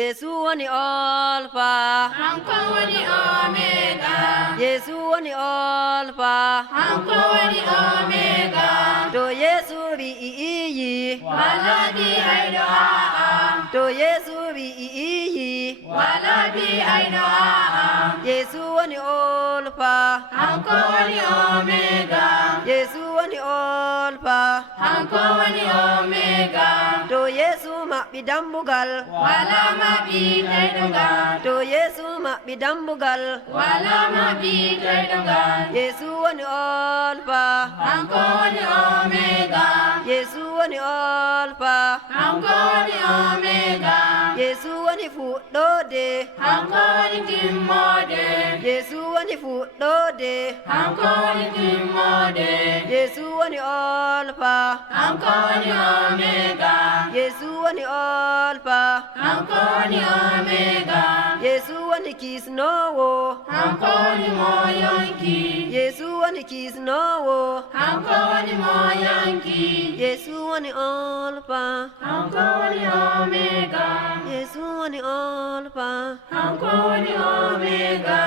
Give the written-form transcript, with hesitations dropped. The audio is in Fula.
Yesu wani Alpha, Hanko wani Omega. Yesu wani Alpha, Hanko wani Omega. to Yesu bi iyi, Walabi aido aa. to Yesu bi iyi, Walabi aido aa. Yesu wani Alpha, Hanko wani Omega. Yesu wani Alpha, Hanko wani Omega. to Yesu maɓɓi dambugal, Wala mabi taidunga. to Yesu maɓɓi dambugal, Wala mabi taidunga. Yesu wani Alpha, Hanko wani Omega. Yesu wani Alpha, Hanko wani Omega. Yesu wani fuɗɗode, Hanko wani timmode. Yesu wani fuɗɗode, Hanko wani timmode. Yesu wani Alpha, Hanko wani Omega. Yesu wani Alpha, Hanko wani Omega. Yesu wani kisnowo, Hanko wani moyonki. Yesu wani kisnowo, Hanko wani moyonki. Yesu wani Alpha, Hanko wani Omega. Yesu wani Alpha. Hanko wani Omega.